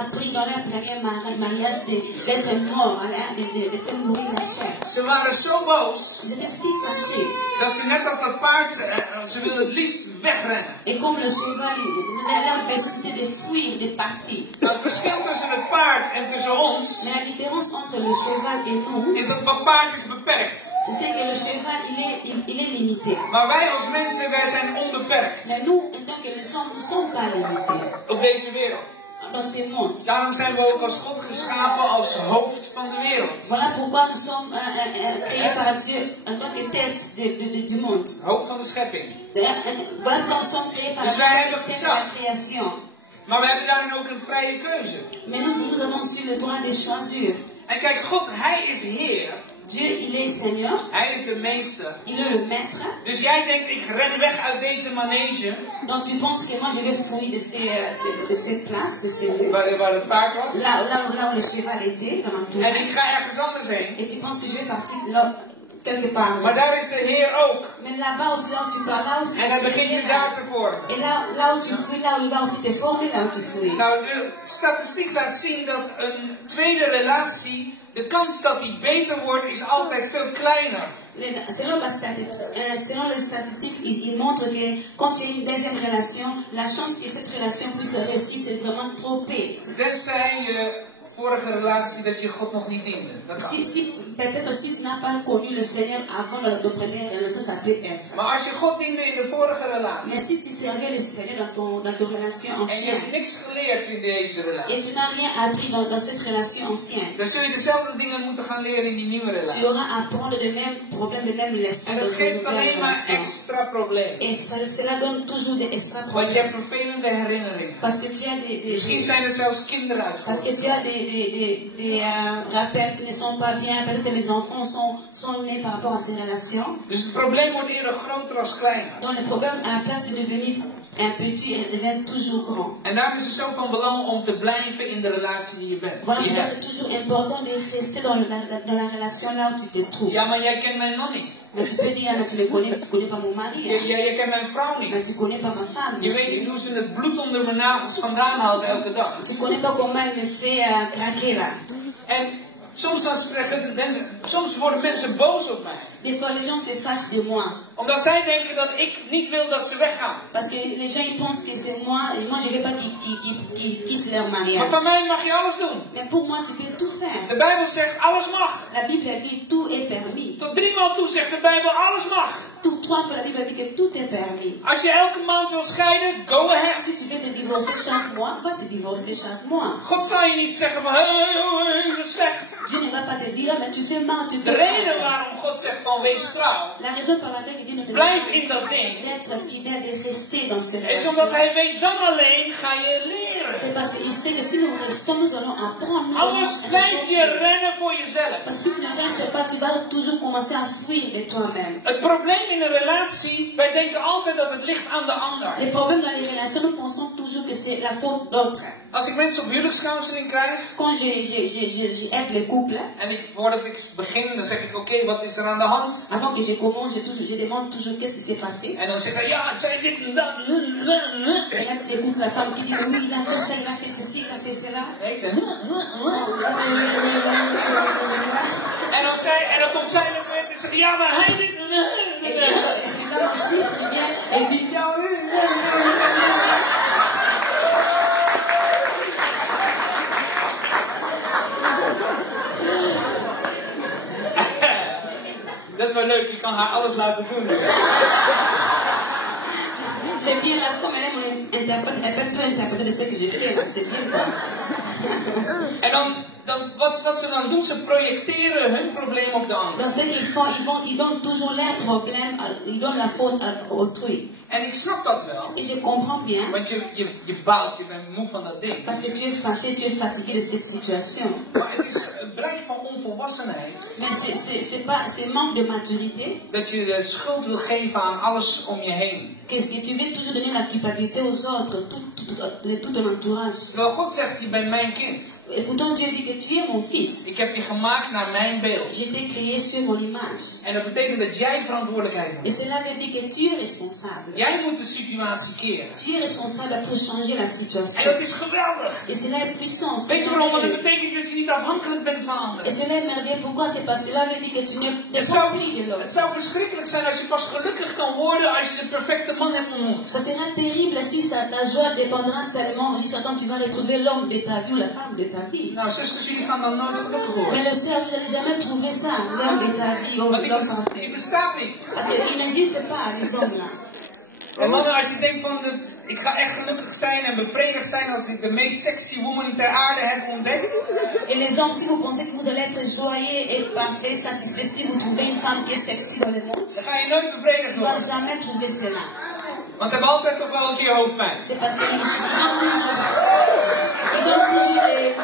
appris dans leur premier mariage d'être morts, de faire mourir la chair. Ze waren zo boos Ils étaient si fâchés. dat ze net als dat paard, ze wilden het liefst wegrennen. Et comme le cheval, leur besoin c'était de fuir, de partir. Nou, het verschil tussen het paard en tussen ons Mais la différence entre le cheval et nous, is dat het paard is beperkt. c'est que le cheval, il est limité. Maar wij als mensen, wij zijn onbeperkt Mais nous, en tant que les hommes, nous ne sommes pas limités op deze wereld. dans ce monde. Daarom zijn we ook als God geschapen als hoofd van de wereld. Voilà pourquoi nous sommes créés par Dieu en tant que tête du monde. Hoofd van de schepping. Voilà pourquoi nous sommes créés par Dus Dieu wij en hebben tant que tête de la création. Maar we hebben daarin ook een vrije keuze. Mais nous avons su le droit de choisir. En kijk, God, Hij is Heer. Dieu, il est Seigneur. Hij is de meester. Il est le maître. Dus jij denkt, ik ren weg uit deze manege. Donc tu penses que moi je vais fuir de ces places, de ces lieux. Waar het paard was. Là où le cheval était, dans l'entourage. En ik ga ergens anders heen. Et tu penses que je vais partir là, quelque part. Maar daar is de Heer ook. Mais là-bas aussi, là où tu pars, là aussi. En dan begint je daar te vormen. Et là où tu fuis, là où il va aussi te former, là où tu fuis. Nou, de statistiek laat zien dat een tweede relatie, de kans dat die beter wordt, is altijd veel kleiner. Selon les statistiques, ils montrent que quand tu as une deuxième relation, la chance que cette relation puisse réussir, c'est vraiment trop peu. Tenzij je vorige relatie dat je God nog niet diende. Peut-être si tu n'as pas connu le Seigneur avant de ta première relation, ça peut être. Maar als je God diende in de vorige relatie. Mais si tu servais le Seigneur dans ton relation ancienne. En je hebt niks geleerd in deze relatie. Et tu n'as rien appris dans cette relation ancienne. Dan zul je dezelfde dingen moeten gaan leren in die nieuwe relatie. Tu auras à apprendre les mêmes problèmes, les mêmes leçons. En dat geeft alleen maar extra problemen. Et cela donne toujours des extra problèmes. Want je hebt vervelende herinneringen. Parce que tu as Misschien zijn er zelfs kinderen uit. Parce que tu as des rappels qui ne sont pas bien. Peut-être que les enfants sont nés par rapport à ces relations. Dus het probleem wordt eerder groter als kleiner. Donc le problème, à la place de devenir un petit, elle devient toujours grand. En daarom is het zo van belang om te blijven in de relatie die je bent. Voilà pourquoi c'est toujours important de rester dans la relation là où tu te trouves. Ja, maar jij kent mijn man niet. Mais tu peux dire, mais tu connais pas mon mari. Je kent mijn vrouw niet. Mais tu connais pas ma femme. Je weet niet hoe ze het bloed onder mijn nagels vandaan haalt elke dag. Tu connais pas comment elle me fait craquer là. En soms worden mensen boos op mij. Des fois les gens se fâchent de moi. Omdat zij denken dat ik niet wil dat ze weggaan. Parce que les gens ils pensent que c'est moi et moi je veux pas qu'ils quittent leur mariage. Maar van mij mag je alles doen. Mais pour moi tu peux tout faire. De Bijbel zegt alles mag. La Bible dit tout est permis. Tot 3 maal toe zegt de Bijbel alles mag. Tout 3 fois la Bible dit que tout est permis. Als je elke maand wil scheiden, go ahead. Si tu veux te divorcer chaque mois, va te divorcer chaque mois. God zal je niet zeggen van, dat is slecht. Dieu ne va pas te dire, mais tu fais mal, tu fais De reden waarom God zegt van wees trouw. La raison par laquelle il dit ne te Blijf in dat ding. d'être fidèle et rester dans ce Is omdat hij weet dan alleen ga je leren. C'est parce qu'il sait que si nous restons, nous allons apprendre. Anders blijf je rennen voor jezelf. Parce que si tu ne restes pas, tu vas toujours commencer à fuir de toi-même. Het probleem in een relatie, wij denken altijd dat het ligt aan de ander. Les problèmes dans les relations, nous pensons toujours que c'est la faute d'autre. Als ik mensen op huwelijkscounseling krijg. Quand je aide les couples. En voordat ik begin, dan zeg ik oké, wat is er aan de hand? Avant que je commence, je demande toujours qu'est-ce qui s'est passé. En dan zegt hij, ja, het zei dit en dat. Et là, tu écoutes la femme qui dit, oui, il a fait ça, il a fait ceci, il a fait cela. En dan komt zij er met en zegt, ja, maar hij dit en là aussi, il vient et dit, dat is wel leuk, je kan haar alles laten doen. C'est bien là, comme elle peut tout interpréter de ce que j'ai fait, c'est bien quoi. En wat ze dan doen, ze projecteren hun probleem op de ander. Dans ce qu'ils font, ils donnent toujours leurs problèmes, ils donnent la faute à autrui. En ik snap dat wel. Et je comprends bien. Want je baalt, je bent moe van dat ding. Parce que tu es fâché, tu es fatigué de cette situation. Maar het blijkt van onvolwassenheid. Mais c'est manque de maturité. Dat je de schuld wil geven aan alles om je heen. Que tu veux toujours donner la culpabilité aux autres, de tout ton entourage. Terwijl God zegt, je bent mijn kind. Et pourtant Dieu dit que tu es mon fils. Ik heb je gemaakt naar mijn beeld. Je t'ai créé sur mon image. En dat betekent dat jij verantwoordelijkheid hebt. Et cela veut dire que tu es responsable. Jij moet de situatie keren. Tu es responsable pour changer la En situation. dat is geweldig. Et cela est puissant. Weet je waarom? Want het betekent dat je niet afhankelijk bent van Et anderen. cela est merveilleux. Pourquoi? C'est parce que cela veut dire que tu ne Het dépends plus de l'autre. zou verschrikkelijk zijn als je pas gelukkig kan worden als je de perfecte man hebt ontmoet. Ça sera terrible si ta joie dépendra seulement jusqu'à quand tu vas retrouver l'homme de ta vie ou la femme de ta vie. Nou, zusters, jullie gaan dan nooit gelukkig Mais worden. le soeur, vous n'allez jamais trouver ça, l'homme de ta vie ou Want l'homme sans die fait. bestaat niet. Parce qu'il n'existe pas, les hommes là. En mannen, als je denkt van, ik ga echt gelukkig zijn en bevredigd zijn als ik de meest sexy woman ter aarde heb ontdekt. Et les hommes, si vous pensez que vous allez être joyeux et parfait, satisfait, si vous trouvez une femme qui est sexy dans le monde, Dan ga je nooit bevredigd tu ne vas worden. jamais trouver cela. Want ze hebben altijd toch wel een keer hoofdpijn. C'est parce qu'ils ont toujours des...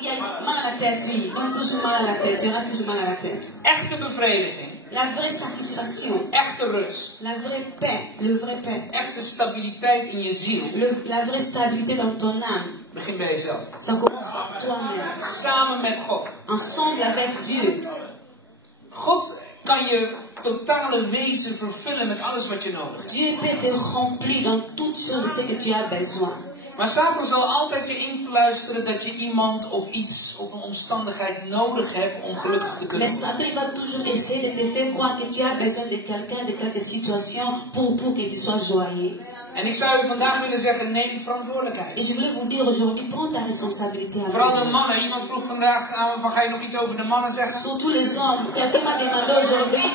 Il y a mal à la tête, oui. Ils ont toujours mal à la tête. Il y aura toujours mal à la tête. Echte bevrediging. La vraie satisfaction, Echte rust. la vraie paix, le vrai paix, Echte stabiliteit in je ziel. la vraie stabilité dans ton âme, Begin bij jezelf. ça commence par toi-même. Samen met God. Ensemble avec Dieu. God kan je totale wezen vervullen met alles wat je nodig hebt. Dieu peut te remplir dans toutes choses de ce que tu as besoin. Maar Satan zal altijd je influisteren dat je iemand of iets of een omstandigheid nodig hebt om gelukkig te kunnen Mais worden. Satan il va toujours essayer de te faire croire que tu as besoin de quelqu'un, de quelque situation pour que tu sois joyeux. En ik zou u vandaag willen zeggen, neem verantwoordelijkheid. Et je voulais vous dire aujourd'hui, prends ta responsabilité avec Vooral de toi. mannen. Iemand vroeg vandaag aan me van, ga je nog iets over de mannen zeggen? Surtout les hommes. Quelqu'un m'a demandé aujourd'hui,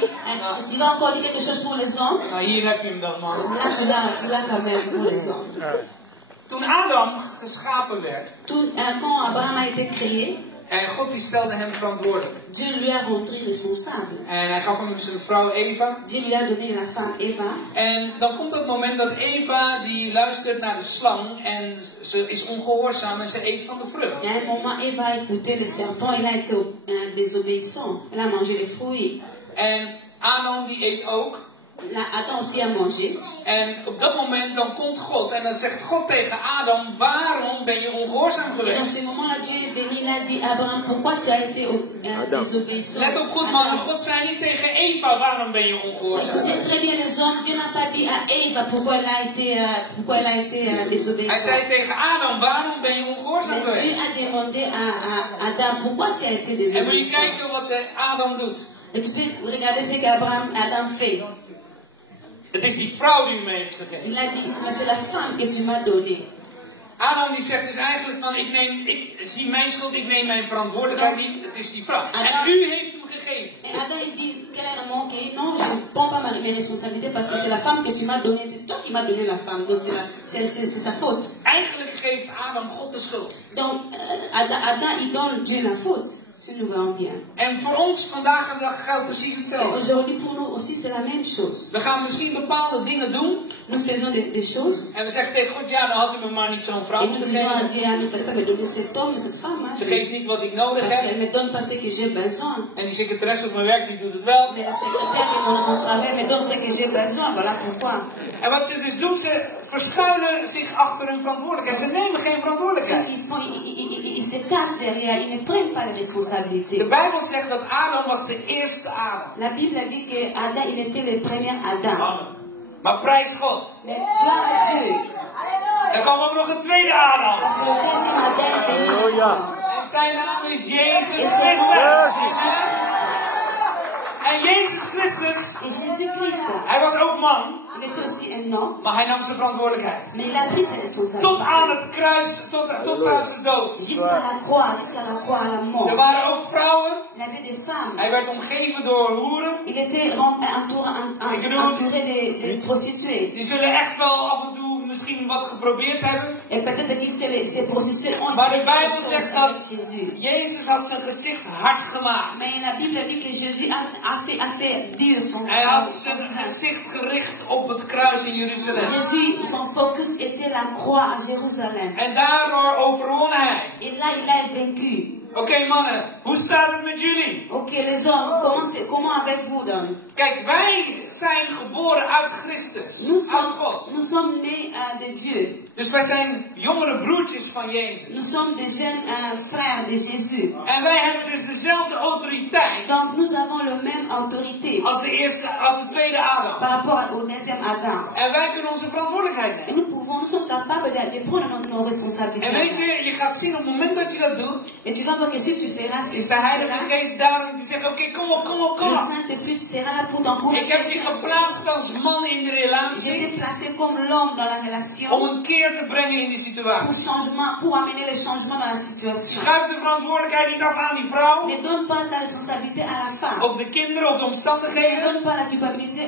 tu vas encore dire quelque chose pour les hommes? Nou, hier heb je hem dan, mannen. Là, tu l'as quand même pour les hommes. Toen Adam geschapen werd, Quand Abraham a été créé, en God die stelde hem verantwoordelijk. Dieu lui a rendu responsable. En hij gaf hem zijn vrouw Eva. Dieu lui a donné la femme Eva. En dan komt dat moment dat Eva die luistert naar de slang en ze is ongehoorzaam en ze eet van de vrucht. Et à un moment, Eva a écouté le serpent, il a été désobéissant. Elle a mangé les fruits. En Adam die eet ook. Adam aussi a mangé. En op dat moment dan komt God en dan zegt God tegen Adam, waarom ben je ongehoorzaam Et dans geweest? ce moment-là, Dieu est venu, il a dit Abraham, pourquoi tu as été désobéissant? Let op goed mannen, God zei niet tegen Eva, waarom ben je ongehoorzaam Écoutez geweest? très bien les hommes, Dieu n'a pas dit à Eva pourquoi elle a été Hij désobéissante. zei tegen Adam, waarom ben je ongehoorzaam Mais Dieu geweest? a demandé à Adam pourquoi tu as été En moet je désobéissant. kijken wat Adam doet. Et tu peux regarder ce qu'Adam fait. Het is die vrouw die me heeft gegeven. Il a dit, c'est la femme que tu m'as donnée. Adam die zegt dus eigenlijk van, ik zie mijn schuld, ik neem mijn verantwoordelijkheid niet, het is die vrouw. En u heeft hem gegeven. Et Adam il dit clairement que non, je ne prends pas mes responsabilités parce que c'est la femme que tu m'as donnée, c'est toi qui m'as donné la femme, donc c'est sa faute. Eigenlijk geeft Adam God de schuld. Donc Adam il donne Dieu la faute, si nous voyons bien. En voor ons vandaag de dag geldt precies Et hetzelfde. aujourd'hui pour nous aussi c'est la même chose. We gaan misschien bepaalde dingen doen. Nous faisons des choses En we zeggen tegen God, ja dan had u me maar niet zo'n vrouw et nous moeten disons à geven. Dieu, il ne fallait pas me donner cet homme, cette femme. Hein, Ze geeft niet wat ik nodig parce qu'elle heb. me donne pas ce que j'ai besoin. En die secretaresse op mijn werk die doet het wel. Mais la secrétaire de mon travail me donne ce que j'ai besoin, voilà pourquoi. En wat ze dus doen, ze verschuilen zich achter hun verantwoordelijkheid. Ze nemen geen verantwoordelijkheid. Ils se cachent derrière, ils ne prennent pas les responsabilités. De Bijbel zegt dat Adam was de eerste Adam. La Bible dit que Adam, il était le premier Adam. Maar prijs God. Mais gloire à Dieu. Er kwam ook nog een tweede Adam. Parce que le deuxième Adam est venu. En zijn naam is Jezus Et son nom, Christus. c'est En Jezus Christus, Et Jésus-Christ, hij was ook man, il était aussi un homme, maar hij nam zijn verantwoordelijkheid. mais il a pris ses Tot responsabilités. aan het kruis, tot aan zijn dood. Jusqu'à la croix, à la mort. Er waren ook vrouwen. Il avait des femmes. Hij werd omgeven door hoeren. Il était entouré des prostituées. Die zullen echt wel af en toe misschien wat geprobeerd hebben. Et peut-être que ces prostituées ont Maar de essayé Bijbel quelque zegt chose dat avec Jésus. Jezus had zijn gezicht hard gemaakt. Mais la Bible dit que Jésus a fait dur son Hij had zijn gezicht gericht op het kruis in Jeruzalem. Jésus, son focus était la croix à Jérusalem. En daardoor overwon hij. Et là, il a vaincu. Oké, mannen, hoe staat het met jullie? Ok, les hommes, comment avec vous dan? Kijk, wij zijn geboren uit Christus, uit God. Nous sommes nés de Dieu. Dus wij zijn jongere broertjes van Jezus. Nous sommes des jeunes frères de Jésus. En wij hebben dus dezelfde autoriteit Donc nous avons la même autorité als de tweede Adam. par rapport au deuxième Adam. En wij kunnen onze verantwoordelijkheid Et nemen. nous sommes capables de prendre nos responsabilités. En weet je, je gaat zien op het moment dat je dat doet, Et tu vas voir que si tu feras is de Heilige Geest daar om te zeggen, oké, kom op, kom op, kom le op. Saint-Esprit sera là pour t'encourager. Ik heb je geplaatst als man in de Je relatie t'ai placé comme l'homme dans la relation om een keer te brengen in die situatie. pour amener le changement dans la situation. Schuif de verantwoordelijkheid niet af aan die vrouw, Ne donne pas ta responsabilité à la femme. of de kinderen, of de Ne omstandigheden. donne pas la culpabilité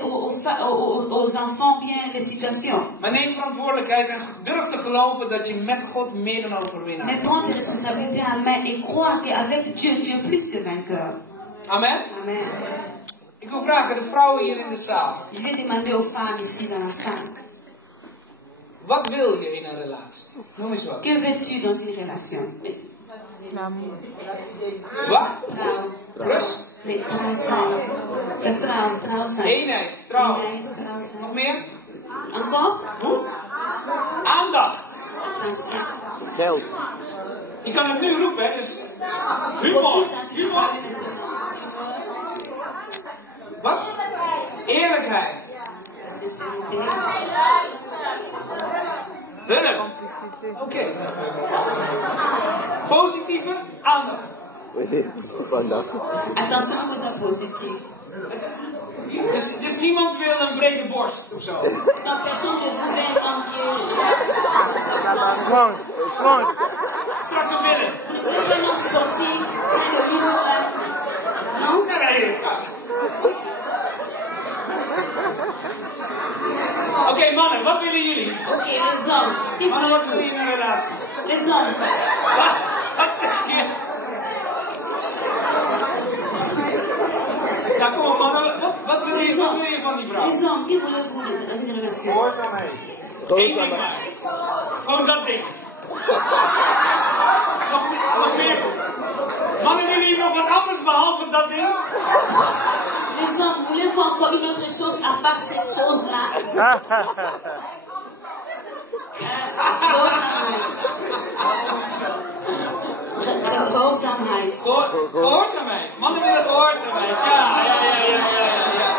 aux enfants, bien les situations. Maar neem verantwoordelijkheid en durf te geloven dat je met God meer dan overwinnaar Mais bent. prends tes responsabilités à main et crois qu'avec Dieu, tu es plus que vainqueur. Amen. Amen. Ik wil vragen de vrouwen hier in de zaal. Je vais demander aux femmes ici dans la salle. Wat wil je in een relatie? Noem eens wat. Que veux-tu dans une relation? Wat? Trouw. Rust. Nee, trouw zijn. Vertrouwen, trouw zijn. Eenheid. Trouw. Eenheid, trouw zijn. Nog meer? Encore? Hoe? Aandacht. Attention. Geld. Je kan het nu roepen, hè? Dus humor. Humor. Wat? Eerlijkheid. Hulp. Oké. Positieve aandacht. Attention aux choses positives. Dus niemand wil een brede borst of zo. Donc personne ne vous veut un pied. Strong. Strong. Strakke billen. Vous ne voulez pas un homme sportif, plein de muscles. Non? Nee. Oké, mannen, wat willen jullie? Ok, les hommes. Qui Mannen, wat wil voulez-vous? je in een relatie? Les hommes. Wat zeg je? Ja, kom op, mannen. Wat wil je van die vrouw? Les hommes, qui voulez-vous dans une relation? Eén ding maar. Gewoon dat ding. Nog meer. Mannen, willen jullie nog wat anders behalve dat ding? Les hommes, voulez-vous encore une autre chose à part cette chose-là? Gehoorzaamheid. Gehoorzaamheid. Mannen willen gehoorzaamheid. Ja.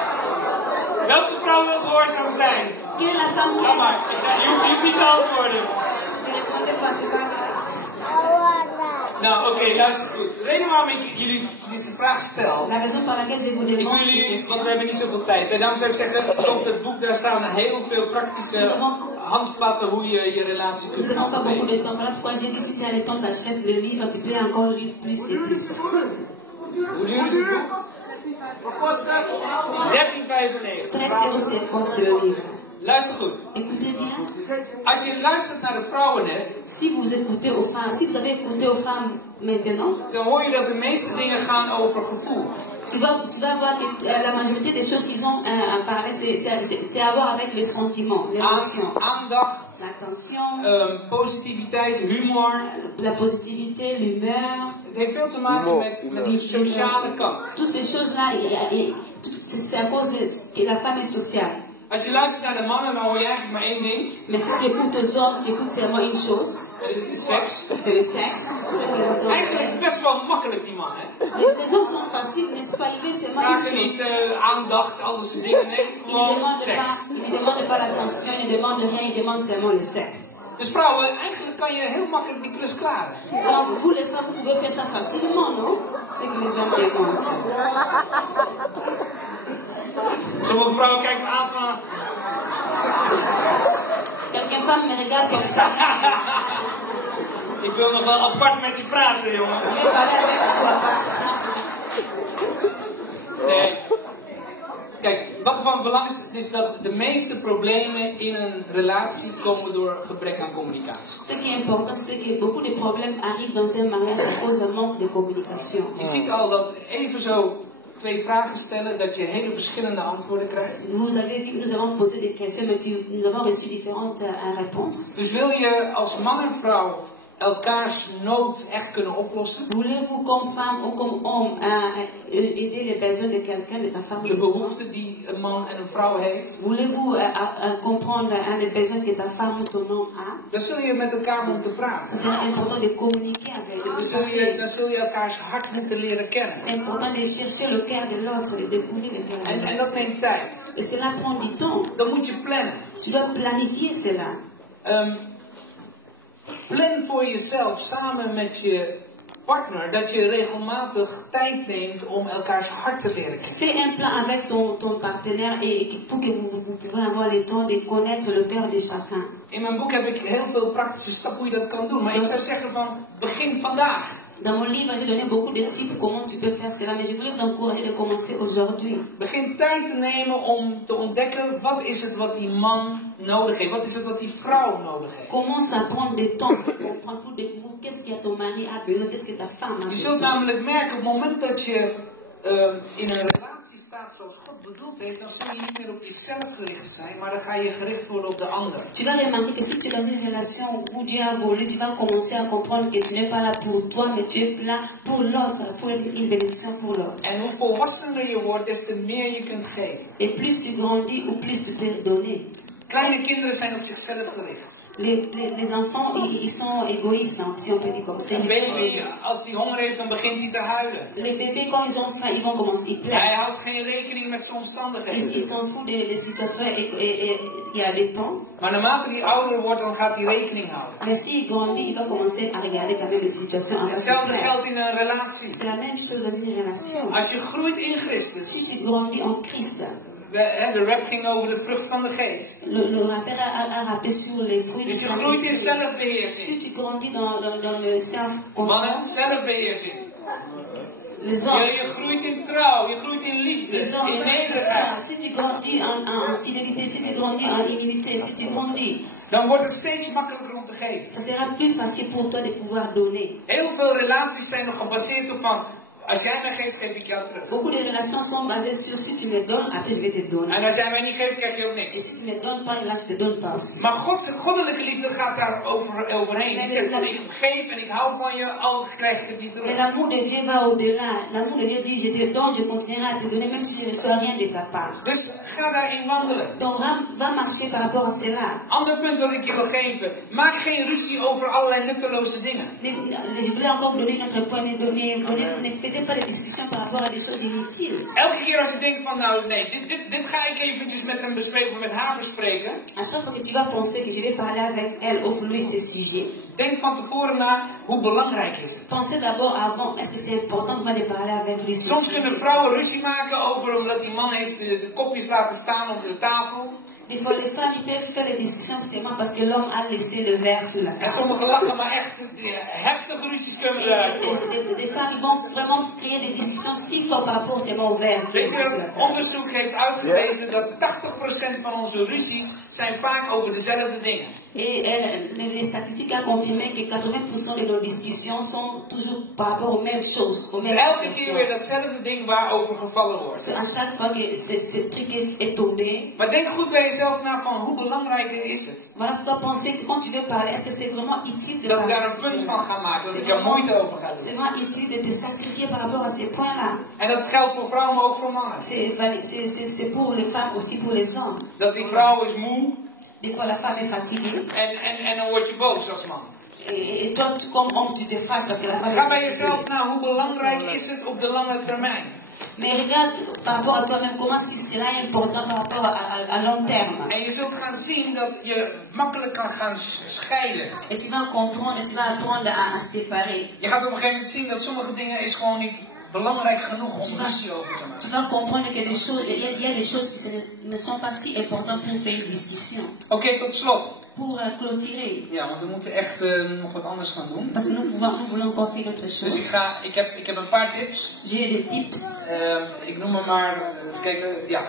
Welke vrouw wil gehoorzaam zijn? Quelle est la femme Ga maar. Je hoeft niet te antwoorden. Ne répondez pas, c'est pas grave. Nou, oké, luister goed. De reden waarom ik jullie deze vraag stel. La raison par laquelle je vous Ik demande wil cette jullie, question. want we hebben niet zoveel tijd. En daarom zou ik zeggen, klopt het boek, daar staan heel veel praktische handvatten hoe je je relatie kunt Nous n'avons pas gaan beaucoup verbeteren. de temps. Voilà pourquoi j'ai dit si tu as le temps, t'achètes le livre, tu peux encore lire plus et plus. Hoe duur is het boek? 13,95. 13,50 €, c'est le livre. Luister goed. Écoutez bien. Als je luistert naar de vrouwennet, Si vous écoutez aux femmes, si vous avez écouté aux femmes maintenant, dan hoor je dat de meeste dingen gaan over gevoel. tu vas voir que la majorité des choses qu'ils ont à parler, c'est à voir avec le sentiment, l'émotion, Aandacht, l'attention, positiviteit, humor. la positivité, l'humeur. Het heeft veel te maken met de sociale kant. Toutes ces choses-là, c'est à cause que la femme est sociale. Als je luistert naar de mannen, dan hoor je eigenlijk maar één ding. Mais si tu écoutes aux hommes, tu écoutes seulement une chose, En dat is seks. c'est le sexe. C'est que les hommes Eigenlijk best wel makkelijk, die man, hè? Les hommes sont faciles, n'est-ce pas? Ils veulent seulement une Vragen niet chose. aandacht, al dat soort dingen. Nee, Ils ne gewoon demandent seks. pas l'attention, ils ne demandent rien, ils demandent seulement le sexe. Dus vrouwen, eigenlijk kan je heel makkelijk die klus klaren. Donc, vous les femmes, vous pouvez faire ça facilement, non? C'est que les hommes défendent. Sommige vrouwen kijken me aan van... Quelqu'un femme me regarde comme ça. Ik wil nog wel apart met je praten, jongen. Je vais parler avec vous à part. Nee. Kijk, wat van belang is dat de meeste problemen in een relatie komen door gebrek aan communicatie. Ce qui est important, c'est que beaucoup de problèmes arrivent dans un mariage à cause d'un manque de communication. Je ziet al dat even zo 2 vragen stellen, dat je hele verschillende antwoorden krijgt. Vous avez vu que nous avons posé des questions, mais nous avons reçu différentes réponses. Dus wil je als man en vrouw elkaars nood echt kunnen oplossen? Voulez-vous comme femme ou comme homme aider les besoins de quelqu'un, de ta femme? De behoeften die een man en een vrouw heeft? Voulez-vous comprendre les besoins que ta femme ou ton homme a? Dan zul je met elkaar moeten praten. C'est important de communiquer avec eux. Dan zul je elkaars hart moeten leren kennen. C'est important de chercher le cœur de l'autre, de découvrir le cœur de l'autre. En dat neemt tijd. Et cela prend du temps. Dan moet je plannen. Tu dois planifier cela. Plan voor jezelf samen met je partner dat je regelmatig tijd neemt om elkaars hart te leren kennen. Fais un plan avec ton partenaire et pour que vous pouvez avoir le temps de connaître le cœur de chacun. In mijn boek heb ik heel veel praktische stappen hoe je dat kan doen. Maar ik zou zeggen van begin vandaag. Dans mon livre, j'ai donné beaucoup de tips comment tu peux faire cela, mais je voulais vous encourager de commencer aujourd'hui. Begin tijd te nemen om te ontdekken wat is het wat die man nodig heeft. Wat is het wat die vrouw nodig heeft. Commence à prendre du temps pour comprendre, pour découvrir qu'est-ce que ton mari a besoin, qu'est-ce que ta femme a Je besoin. zult namelijk merken op het moment dat je in een relatie staat zoals God bedoeld heeft, dan zul je niet meer op jezelf gericht zijn, maar dan ga je gericht worden op de ander. Tu vas remarquer que si tu es dans une relation où Dieu a voulu, tu vas commencer à comprendre que tu n'es pas là pour toi, mais tu es là pour l'autre, pour être une bénédiction pour l'autre. En hoe volwassener je wordt, des te meer je kunt geven. Et plus tu grandis, ou plus tu peux donner. Kleine kinderen zijn op zichzelf gericht. Les enfants, ils sont égoïstes, hein, si on peut dire comme ça. Een baby, als die honger heeft, dan begint hij te huilen. Les bébés, quand ils ont faim, ils vont commencer, ils Hij pleurent. houdt geen rekening met zijn omstandigheden. Ils s'en foutent des situations et il y a des temps. Maar naarmate hij ouder wordt, dan gaat hij rekening houden. Mais s'il grandit, il va commencer à regarder quand même les situations. Hetzelfde geldt in een relatie. C'est la même chose dans une relation. Als je groeit in Christus, Si tu grandis en Christ, de rap ging over de vrucht van de geest. le rappeur a rappelé sur les fruits du Dus je groeit in Saint-Esprit. zelfbeheersing. Si tu grandis dans le self-control, Mannen, zelfbeheersing. les hommes, Je groeit in trouw, je groeit in liefde, les hommes, in nederigheid. si tu grandis en fidélité, si tu grandis en humilité, si tu grandis, Dan wordt het steeds makkelijker om te geven. ça sera plus facile pour toi de pouvoir donner. Heel veel relaties zijn nog gebaseerd op van, als jij mij geeft, geef ik jou terug. Beaucoup de relations sont basées sur si tu me donnes, après je vais te donner. En als jij mij niet geeft, krijg je ook Et niks. si tu me donnes pas, là je te donne pas aussi. Maar Gods goddelijke liefde gaat daar overheen. Die zegt van, ik geef en ik hou van je, al krijg ik het niet Mais terug. l'amour de Dieu va au-delà. L'amour de Dieu dit, je te donne, je continuerai à te donner, même si je ne reçois rien de ta part. Dus ga daarin wandelen. Donc va marcher par rapport à cela. Ander punt wat ik je wil geven. Maak geen ruzie over allerlei nutteloze dingen. Je voulais encore vous donner notre point, ne faisez pas de discussions par rapport à des choses inutiles. Elke keer als je denkt van, nou nee, dit ga ik eventjes met hem bespreken, met haar bespreken. À chaque fois que tu vas penser que je vais parler avec elle ou lui ce sujet, Denk van tevoren na, hoe belangrijk is het? pensez d'abord avant, est-ce que c'est important pour moi de parler avec lui ce Soms kunnen sujet? vrouwen ruzie maken over omdat die man heeft de kopjes laten staan op de tafel. Des fois, les femmes ils peuvent faire des discussions seulement parce que l'homme a laissé le verre sur la En table. sommigen lachen, maar echt heftige ruzies kunnen we eruit voeren. Des femmes ils vont vraiment créer des discussions si fortes par rapport seulement au verre. qui est Weet sur la je, table. onderzoek heeft uitgewezen dat 80% van onze ruzies zijn vaak over dezelfde dingen. Et les statistiques ont confirmé que 80% de nos discussions sont toujours par rapport aux mêmes choses, aux Dus mêmes elke keer situations. weer datzelfde ding waarover gevallen wordt. À chaque fois que ce truc est tombé, Maar denk goed bij jezelf na van hoe belangrijk is het. voilà, tu dois penser que quand tu veux parler, est-ce que c'est vraiment utile de Dat ik parler? daar een punt van ga maken, dat C'est ik er moeite over ga c'est doen. vraiment utile de te sacrifier par rapport à ces points-là. En dat geldt voor vrouwen, maar ook voor mannen. C'est pour les femmes, aussi pour les hommes. Dat die vrouw is moe Des fois, la femme est fatiguée. en dan word je boos als man. Et toi, comme homme, tu te fâches parce que la femme Ga est bij fatiguée. jezelf na, hoe belangrijk is het op de lange termijn? Mais regarde par rapport à toi-même, comment si cela est important par rapport à long terme. En je zult gaan zien dat je makkelijk kan gaan scheiden. Et tu vas comprendre, tu vas apprendre à séparer. Je gaat op een gegeven moment zien dat sommige dingen is gewoon niet belangrijk genoeg om ruzie over te Tu maken. vas comprendre que il y a des choses qui ne sont pas si importantes pour faire une discussion. Oké, tot slot. Pour clôturer. Ja, want we moeten echt nog wat anders gaan doen. Parce que nous voulons encore faire autre Dus chose. ik heb een paar tips. J'ai des tips. Ik noem er maar, even kijken, ja,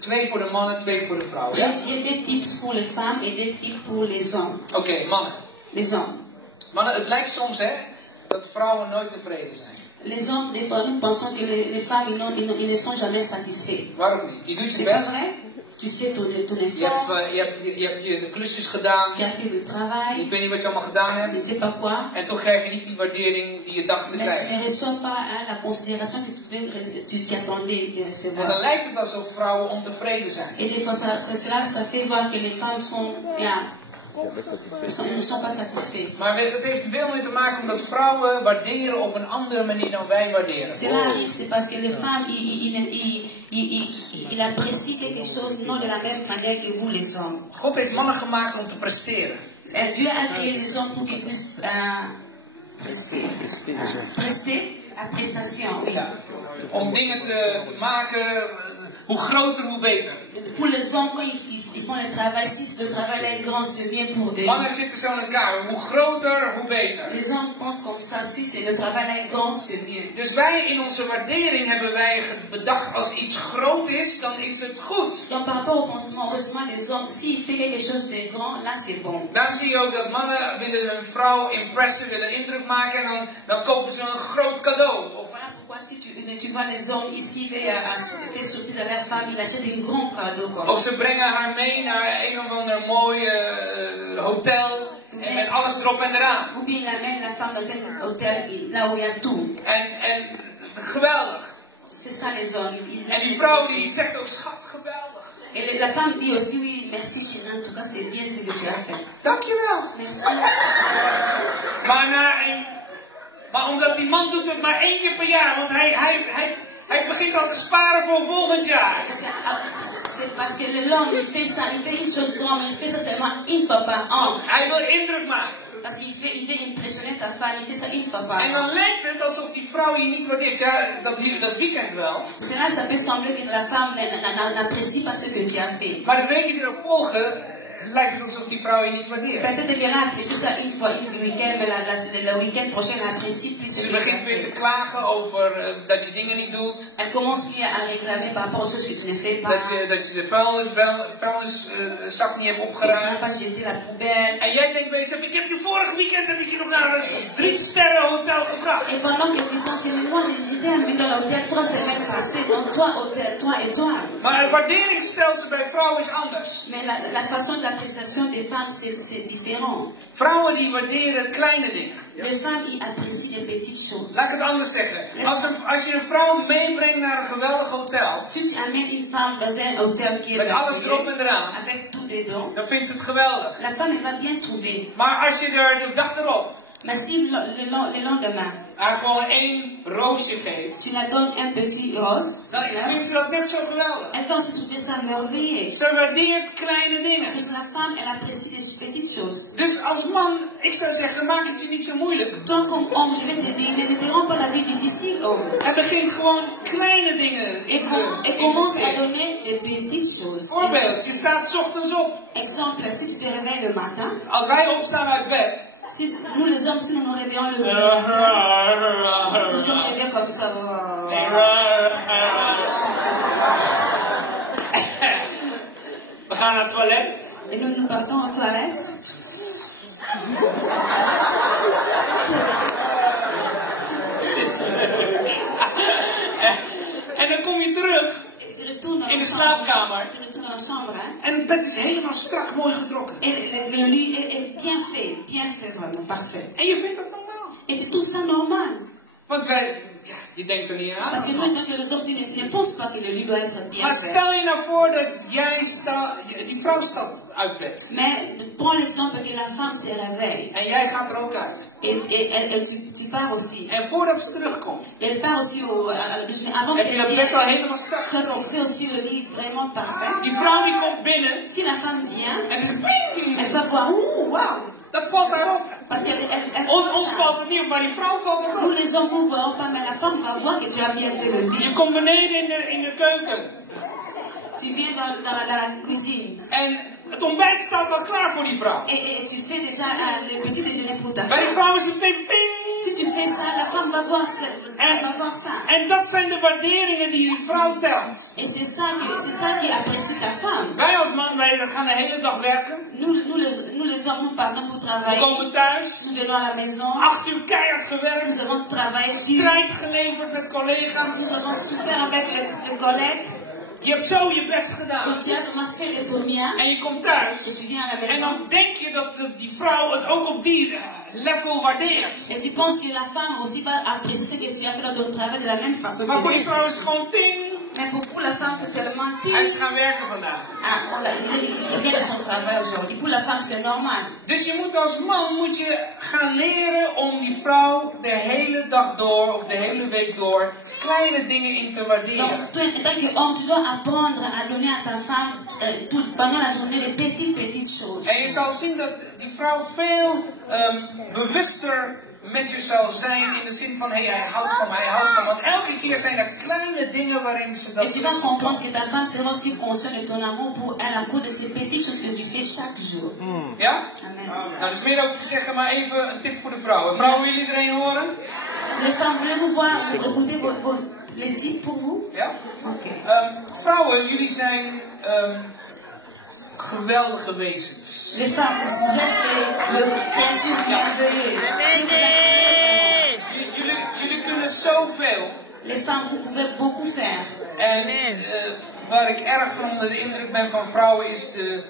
twee voor de mannen, 2 voor de vrouwen. Ja? J'ai des tips pour les femmes et des tips pour les hommes. Oké, mannen. Les hommes. Mannen, het lijkt soms hè, dat vrouwen nooit tevreden zijn. Les hommes, des fois, nous pensons que les femmes, ils ne sont jamais satisfaits. Waarom niet? Je doet je C'est pas best. vrai? Tu fais ton Je effort. hebt je klusjes gedaan. Tu as fait le travail. Ik weet niet wat je allemaal gedaan Je hebt. ne sais pas quoi. En toch krijg je niet die waardering die je dacht te Mais tu krijgen. ne reçois pas la considération que tu t'y attendais de En dan recevoir. lijkt het alsof vrouwen ontevreden zijn. Et des fois, ça fait voir que les femmes ne sont pas satisfaites. Maar dat heeft veel mee te maken omdat vrouwen waarderen op een andere manier dan wij waarderen. Cela arrive, c'est parce que les femmes, ils apprécient quelque chose non de la même manière que vous les hommes. God heeft mannen gemaakt om te presteren. Dieu a créé les hommes pour qu'ils puissent prester à prestation. Oui. Ja. Om dingen te maken, hoe groter hoe beter. Pour les hommes, quand ils font le travail, si le travail est grand, c'est bien pour eux. Mannen zitten zo in elkaar, hoe groter hoe beter. Les hommes pensent comme ça, si le travail est grand, c'est mieux. Dus wij in onze waardering hebben wij bedacht, als iets groot is, dan is het goed. Donc par rapport au pensement des hommes, s'il fait quelque chose de grand, là c'est bon. Daarom zie je ook dat mannen willen een vrouw impressen, willen indruk maken en dan kopen ze een groot cadeau. Of Voilà pourquoi si tu vois les hommes ici faire surprise à leur femme, ils achètent un grand cadeau comme Of ze brengen haar mee naar een of ander mooi hotel en met alles erop en eraan. Ou bien il amène la femme dans un hôtel là où il y a tout. En geweldig. C'est ça les hommes. En die vrouw die zegt ook, schat, geweldig. Et la femme dit aussi, oui, merci chérie, en tout cas c'est bien ce que tu as fait. Dankjewel. Merci. Maar omdat die man doet het maar 1 keer per jaar, want hij begint al te sparen voor volgend jaar. C'est parce que l'homme, il fait ça, il fait une chose grande, mais il fait ça seulement une fois par an. Hij wil indruk maken. Parce qu'il veut impressionner ta femme, il fait ça une fois par En an. dan lijkt het alsof die vrouw je niet waardeert. Ja, dat weekend wel. Cela, ça peut sembler que la femme n'apprécie pas ce que tu as fait. Maar de weken die erop volgen, lijkt het alsof die vrouw je niet waardeert. Peut-être qu'elle a apprécié ça une fois, une week-end, mais le week-end prochain, elle apprécie plus ce Ze que tu as begint weer te fait. klagen over dat je dingen niet doet. Elle commence plus à réclamer par rapport aux choses que tu ne fais pas. Dat je de vuilniszak niet hebt Que tu opgeruimd. n'as pas jeté la poubelle. En jij denkt bij jezelf, ik heb je vorig weekend heb ik je nog naar een 3-sterren hotel gebracht. Et pendant que tu penses, mais moi j'étais amené dans l'hôtel 3 semaines passées, donc toi, hôtel, toi et toi. Maar het waarderingsstelsel bij vrouwen is anders. Mais la façon d'appréciation des femmes, c'est différent. Vrouwen die waarderen kleine dingen. Les femmes, ils apprécient les petites choses. Laat ik het anders zeggen. Als je een vrouw meebrengt naar een geweldig hotel, Si tu amènes une femme dans un hôtel qui est met alles erop en eraan, avec tout dedans, dan vindt ze het geweldig. la femme elle va bien trouver. Maar als je er de dag erop Mais si le lendemain, haar gewoon 1 roosje geeft, tu la donnes un petit rose, dan vindt ze dat net zo geweldig. elle va aussi trouver ça merveilleux. Ze waardeert kleine dingen. Parce que la femme, elle apprécie des petites choses. Dus als man, ik zou zeggen, maak het je niet zo moeilijk. Toi, comme homme, je vais te dire, ne te rends pas la vie difficile, homme. En begint gewoon kleine dingen Et te commence à investeren. donner des petites choses. Voorbeeld, je staat 's ochtends op. Exemple, si tu te réveilles le matin, Als wij opstaan uit bed, si nous les hommes, si nous nous réveillons le matin, nous sommes réveillés comme ça. we gaan naar het toilet. Et nous partons en toilette. En dan kom je terug Et tu retournes dans in la de chambre. slaapkamer. Tu retournes dans la chambre, hein. En het bed is helemaal strak mooi getrokken. Et le lit est bien fait vraiment, parfait. En je vindt dat normaal. Et tu trouves ça normal. Want wij, ja, je denkt er niet aan. Parce que nous, tant que les hommes, tu ne penses pas que le lit doit être bien Maar fait. stel je nou voor dat die vrouw stapt uit bed. Mais prends l'exemple que la femme se réveille. En jij gaat er ook uit. Et tu pars aussi. En voordat ze terugkomt, Elle part aussi à la douche. Avant heb je qu'elle dat bed al vienne, helemaal strak toi tu getrokken. fais aussi le lit vraiment parfait. Die vrouw die komt binnen Si la femme vient, en ze ping. elle va voir, ouh, waouh. Dat valt daarop. Parce qu'elle Ons valt het niet op, maar die vrouw valt het nous op. les hommes, nous ne voyons pas, mais la femme va voir que tu as bien fait le lit. Je komt beneden in de keuken. Tu viens dans la cuisine. En het ontbijt staat al klaar voor die vrouw. Et tu fais déjà le petit déjeuner pour ta Bij die femme. vrouw is het meteen ping. Si tu fais ça, la femme va voir ça. Elle va voir ça. En dat zijn de waarderingen die die vrouw telt. Et c'est ça qui apprécie ta femme. Wij als man, wij gaan de hele dag werken. Nous les hommes, nous partons pour We travailler. komen thuis. Nous venons à la maison. 8 uur keihard Nous gewerkt. avons travaillé. Strijd geleverd met Nous collega's. avons souffert avec les collègues. Je hebt zo je best gedaan. Et tu as vraiment fait de ton mien. En je komt thuis. Et tu viens à la En maison. dan denk je dat die vrouw het ook op die level waardeert. Et tu penses que la femme aussi va apprécier ce que tu as fait dans ton travail de la même façon. Maar voor die Que vrouw is het gewoon ting. mais pour la femme, c'est seulement Hij is gaan werken vandaag. Ah, il vient de son travail aujourd'hui. Pour la femme, c'est normal. Dus je moet als man gaan leren om die vrouw de hele dag door of de hele week door kleine dingen in te waarderen. Donc, toi, en tant qu'homme, tu dois apprendre à donner à ta femme pendant la journée de petites choses. En je zal zien dat die vrouw veel bewuster met je zal zijn in de zin van, hey, hij houdt van mij, hij houdt van me. Want elke keer zijn er kleine dingen waarin ze dat Et tu vas comprendre que ta femme sera aussi consciente de ton amour pour elle à cause de ces petites choses que tu fais chaque jour. Ja? Amen. Nou, er is meer over te zeggen, maar even een tip voor de vrouwen. Vrouwen, willen jullie er een horen? Les femmes, voulez-vous voir, écouter les titres pour vous? Ja? Ok. Vrouwen, jullie zijn geweldige wezens. Les femmes, vous êtes les créatures merveilleuses. Jullie kunnen zoveel. Les femmes, vous pouvez beaucoup faire. En waar ik erg van onder de indruk ben van vrouwen is de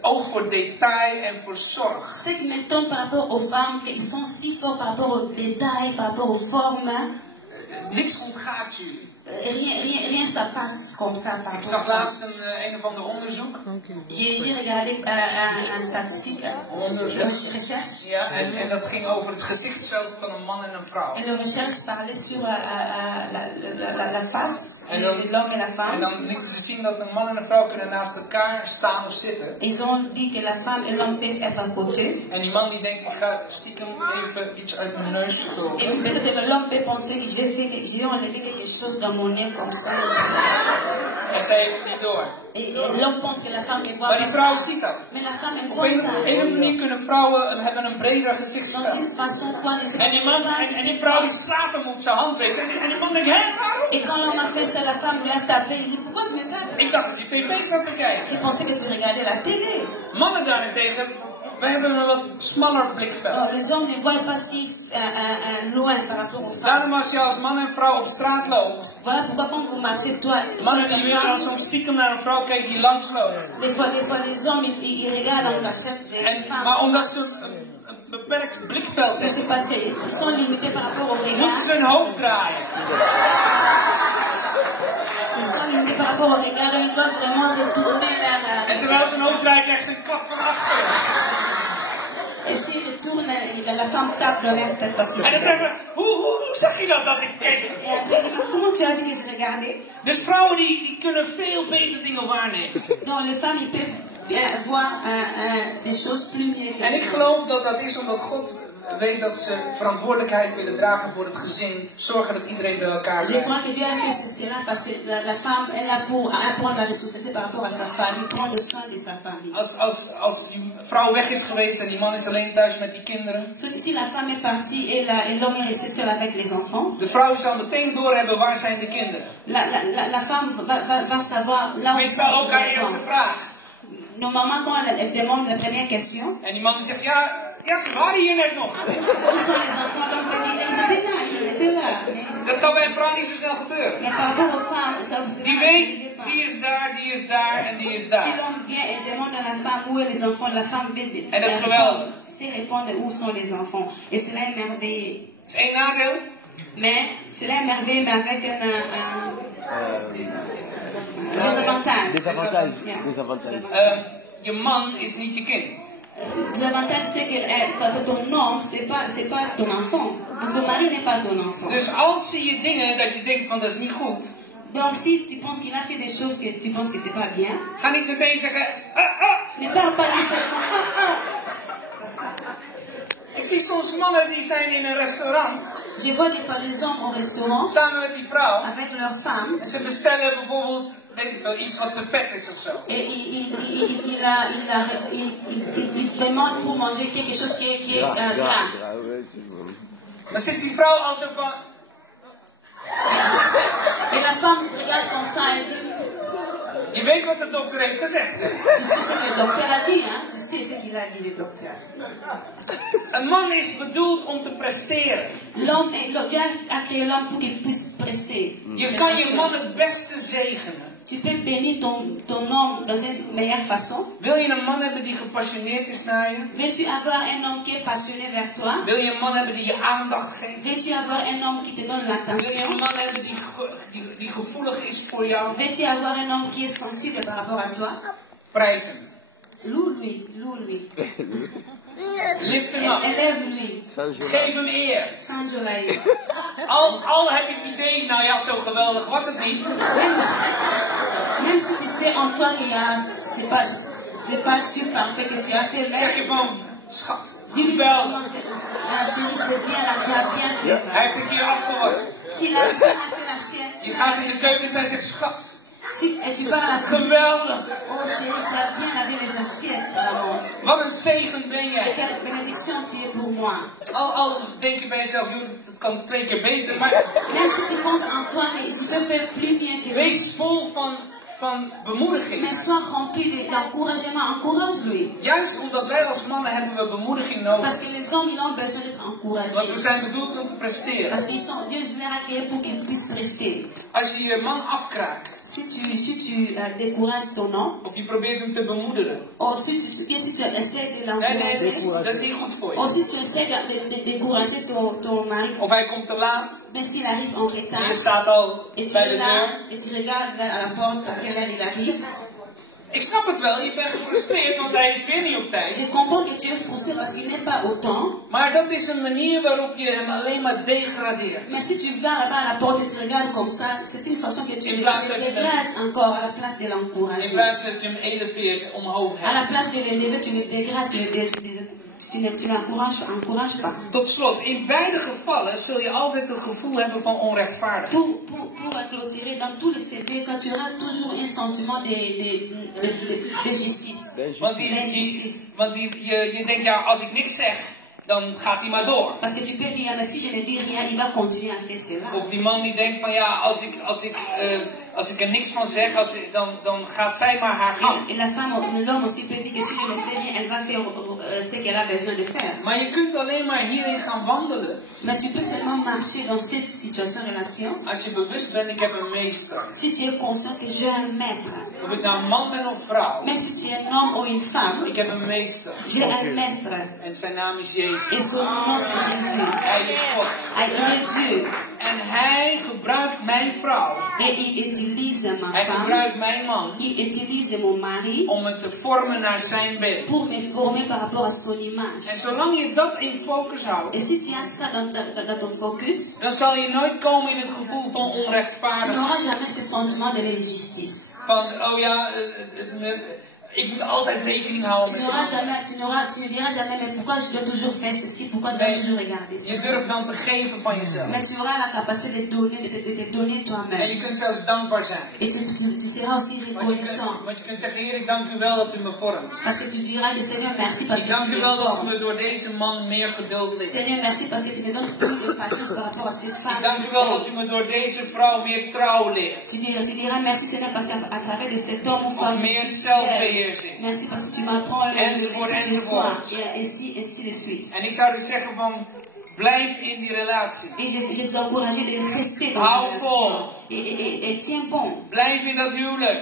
oog voor detail en voor zorg. Ce qui m'étonne par rapport aux femmes, qu'ils sont si forts par rapport aux détails, par rapport aux formes. Niks ontgaat jullie. Rien ça passe comme ça par Ik rapport zag aux femmes. laatst een of ander onderzoek. J'ai regardé un statistique, une recherche. Ja, en dat ging over het gezichtsveld van een man en een vrouw. Et la recherche parlait sur la face En de l'homme et la En femme. dan lieten ze zien dat een man en een vrouw kunnen naast elkaar staan of zitten. Ils ont dit que la femme et l'homme peuvent être à côté. En die man die denkt, ik ga stiekem even iets uit mijn neus Et stoten. peut-être l'homme peut penser que je vais enlever quelque chose dans mon nez comme ça. En zij heeft het niet door. Et l'homme pense que la femme ne voit Maar pas die vrouw ça. ziet dat. Mais la femme, elle Op voit een ça. of andere manier kunnen vrouwen hebben een breder Dans gezichtsveld. une façon, quoi, je sais En die man, en die vrouw die slaat hem op zijn hand, weet je. En die man denkt, hé, waarom? Et quand l'homme a fait ça, la femme lui a tapé. Il dit, pourquoi tu me tapes? Ik dacht dat je tv zat te kijken. Je pensais que tu regardais la télé. Mannen daarentegen, wij hebben een wat smaller blikveld. Alors, les hommes ne voient pas si loin par rapport aux femmes. Daarom als je als man en vrouw op straat loopt. Voilà pourquoi quand vous marchez, toi, Mannen die willen dan soms stiekem naar een vrouw kijken die langs loopt. des fois les hommes, ils regardent en cachette les femmes. Maar omdat ze een beperkt blikveld Mais c'est hebben, parce qu'ils sont limités par rapport au moeten regard. ze hun hoofd draaien. Ils sont limités par rapport au regard. Ils doivent vraiment retourner vers... En terwijl ze hun hoofd draait, legt ze een klap van achter. Et s'ils retournent, la femme tape dans leur tête parce que... En dan zeggen we, hoe zag je dat ik keek? Et après, comment tu as vu que je regardais? Dus vrouwen die kunnen veel beter dingen waarnemen. Donc les femmes, ils peuvent voir des choses plus mieux que En les ik hommes. geloof dat dat is omdat God weet dat ze verantwoordelijkheid willen dragen voor het gezin. Zorgen dat iedereen bij elkaar Je zijn. crois que Dieu a fait cela parce que la femme, elle a pour apprendre la responsabilité par rapport à sa famille, prendre soin de sa famille. Als die vrouw weg is geweest en die man is alleen thuis met die kinderen. Si la femme est partie et l'homme est resté seul avec les enfants, De vrouw zal meteen doorhebben waar zijn de kinderen. la femme va savoir là où Meestal sont ook ses haar eerste enfants. vraag. Normalement, quand elle demande la première question, En die man die zegt, ja, ze waren hier net nog. où sont les enfants? Donc elle dit, ils étaient là. Dat zal bij een vrouw niet zo snel gebeuren. Mais par rapport aux femmes, ça vous Die weet, die is daar, die is daar en die is Si daar. l'homme vient et demande à la femme où est les enfants, la femme veut En dat is geweldig. c'est répondre où sont les enfants. Et cela est merveilleux. Dat is één nadeel. Mais cela est merveilleux, mais avec désavantage. Désavantage. Yeah. Désavantage. Je man is niet je kind. Désavantage, c'est que ton homme, c'est pas ton enfant. Ton mari n'est pas ton enfant. Dus als zie je dingen dat je denkt van dat is niet goed. Donc si tu penses qu'il a fait des choses que tu penses que c'est pas bien, Ga niet meteen zeggen, ne parle pas de ça comme Ik zie soms mannen die zijn in een restaurant. Je vois des fois les hommes au restaurant Samen met die vrouw. avec leur femme. En ze bestellen bijvoorbeeld, weet ik veel, iets wat te vet is of zo. Et il demande pour manger quelque chose qui est gras. Dan zit die vrouw al zo van, Et la femme regarde comme ça et dit, je weet wat de dokter heeft gezegd. Hè? tu sais ce que le docteur a dit, hein? Tu sais ce qu'il a dit le docteur. Een man is bedoeld om te presteren. Dieu a créé l'homme pour qu'il puisse prester. Je kan je man het beste zegenen. Tu peux bénir ton homme dans une meilleure façon. Wil je een man hebben die gepassioneerd is naar je? Veux-tu avoir un homme qui est passionné vers toi? Wil je een man hebben die je aandacht geeft? Veux-tu avoir un homme qui te donne Wil je l'attention? een man hebben die gevoelig is voor jou? Veux-tu avoir un homme qui est sensible par rapport à toi? Prijs hem. Loue-lui, loue-lui. Lift hem op. Élève-lui. Geef hem eer. Sans jolie. Al heb je het idee, nou ja, zo geweldig was het niet. Même si tu sais en toi qu'il y a, c'est pas sûr parfait que tu as fait Zeg je l'œuvre. van, schat, Dis-lui geweldig. seulement, chérie, c'est bien là, tu as bien fait. Hij heeft een keer afgewassen. Si la femme a fait l'assiette, Je gaat in de keuken staan en zegt, schat, et tu parles à la cuisine, geweldig. oh chérie, tu as bien lavé les assiettes, maman. Wat een zegen ben jij. Quelle bénédiction tu es pour moi. Al denk je bij jezelf, joh, dat kan 2 keer beter, maar Même si tu penses en toi, mais je peux faire plus bien que lui. wees vol van bemoediging. Mais sois rempli d'encouragement, encourage-lui. Juist omdat wij als mannen hebben we bemoediging nodig. Parce que les hommes, ils ont besoin d'être Want we encouragés. zijn bedoeld om te presteren. Parce qu'ils sont, Dieu les a créés pour qu'ils puissent prester. Als je je man afkraakt, Si tu décourages ton homme, of je probeert hem te bemoedigen. ou si tu essaies de l'encourager, Dat is niet goed voor ou je. si tu essaies de décourager ton mari, Of hij komt te laat mais s'il arrive en en je retard, staat al et tu bij es de là, deur. et tu regardes à la porte à quelle heure il arrive, Ik snap het wel, je bent gefrustreerd, want hij is weer niet op tijd. je comprends que tu es frustré parce qu'il n'est pas au temps. Maar dat is een manier waarop je hem alleen maar degradeert. Mais si tu vas là-bas à la porte et tu regardes comme ça, c'est une façon que tu In le plaats dat je dégrades encore à la place de In l'encourager. plaats dat je hem eleveert, omhoog À la hebt. place de l'élever, tu le dégrades, tu n'encourages pas. Tot slot, in beide gevallen zul je altijd een gevoel hebben van onrechtvaardigheid. Pour clôturer, dans tous les CV, quand tu auras toujours un sentiment de justice. Want je denkt, ja, als ik niks zeg, dan gaat hij maar door. Parce que tu peux dire, mais si je ne dis rien, il va continuer à faire cela. Of die man die denkt van, ja, als ik er niks van zeg, dan gaat zij maar haar gang. Et la femme, l'homme aussi peut dire que si je ne fais rien, elle va faire ce qu'elle a besoin de faire. Maar je kunt alleen maar hierin gaan wandelen. Mais tu peux seulement marcher dans cette situation-relation Als je bewust bent, ik heb een meester. si tu es conscient que j'ai un maître. Of ik nou een man ben of vrouw. Même si tu es un homme ou une femme, Ik heb een meester. j'ai un maître. En zijn naam is Jezus. Et son nom c'est Jésus. Hij is God. Il est Dieu. En hij gebruikt mijn vrouw. Et il utilise ma Hij femme. gebruikt mijn man. Il utilise mon mari Om me te vormen naar zijn beeld. pour me former par rapport à son image. En zolang je dat in focus houdt, Et si tu as ça dans ton focus, dan zal je nooit komen in het gevoel van tu onrechtvaardigheid. n'auras jamais ce sentiment de l'injustice. Van, oh ja, ik moet altijd rekening houden Tu met ne diras jamais, mais pourquoi je dois toujours faire ceci, pourquoi je dois toujours regarder Je ça. durft dan te geven van jezelf. Mais tu auras la capacité de te donner En toi-même. je kunt zelfs dankbaar zijn. Et tu seras aussi reconnaissant. Want je kunt zeggen, Heer, ik dank u wel dat u me vormt. Parce que tu diras que Seigneur, merci parce Ik que tu dank u me wel dat u formes. me door deze man meer geduld leert. Seigneur, merci parce que tu me donnes plus de patience par rapport à cette femme. Ik dank u wel dat u me door deze vrouw meer trouw leert. Tu diras merci Seigneur parce qu'à travers de cet homme ou Of femme, meer zelfbeheersing. merci parce que tu m'apprends Enzovoort, le soin enzovoort. et ainsi de suite. En ik zou dus zeggen van, blijf in die relatie. Et je t'encourage de rester dans Hou la vol. relation. Et tiens bon. Blijf in dat huwelijk.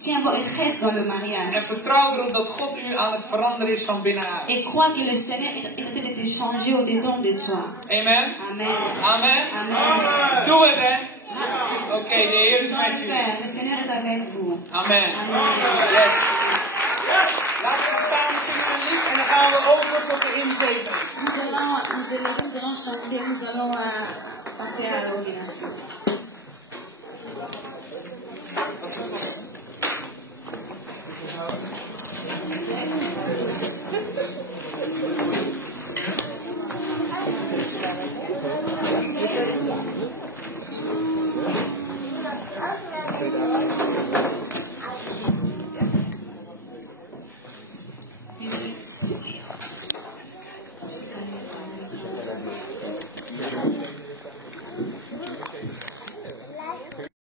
Tiens bon et reste dans le mariage. En vertrouw erop dat God u aan het veranderen is van binnenuit. Et crois que le Seigneur est en train de te changer au-dedans de toi. Amen. Amen. Amen. Amen. Doe het, hè. Oké, de Heer is Nous met allons u. faire. Le Seigneur est avec vous. Amen. Amen. Yes. Laten we staan, zingen een lied en dan gaan we over tot de inzegening. Nous allons chanter, nous allons passer à l'ordination.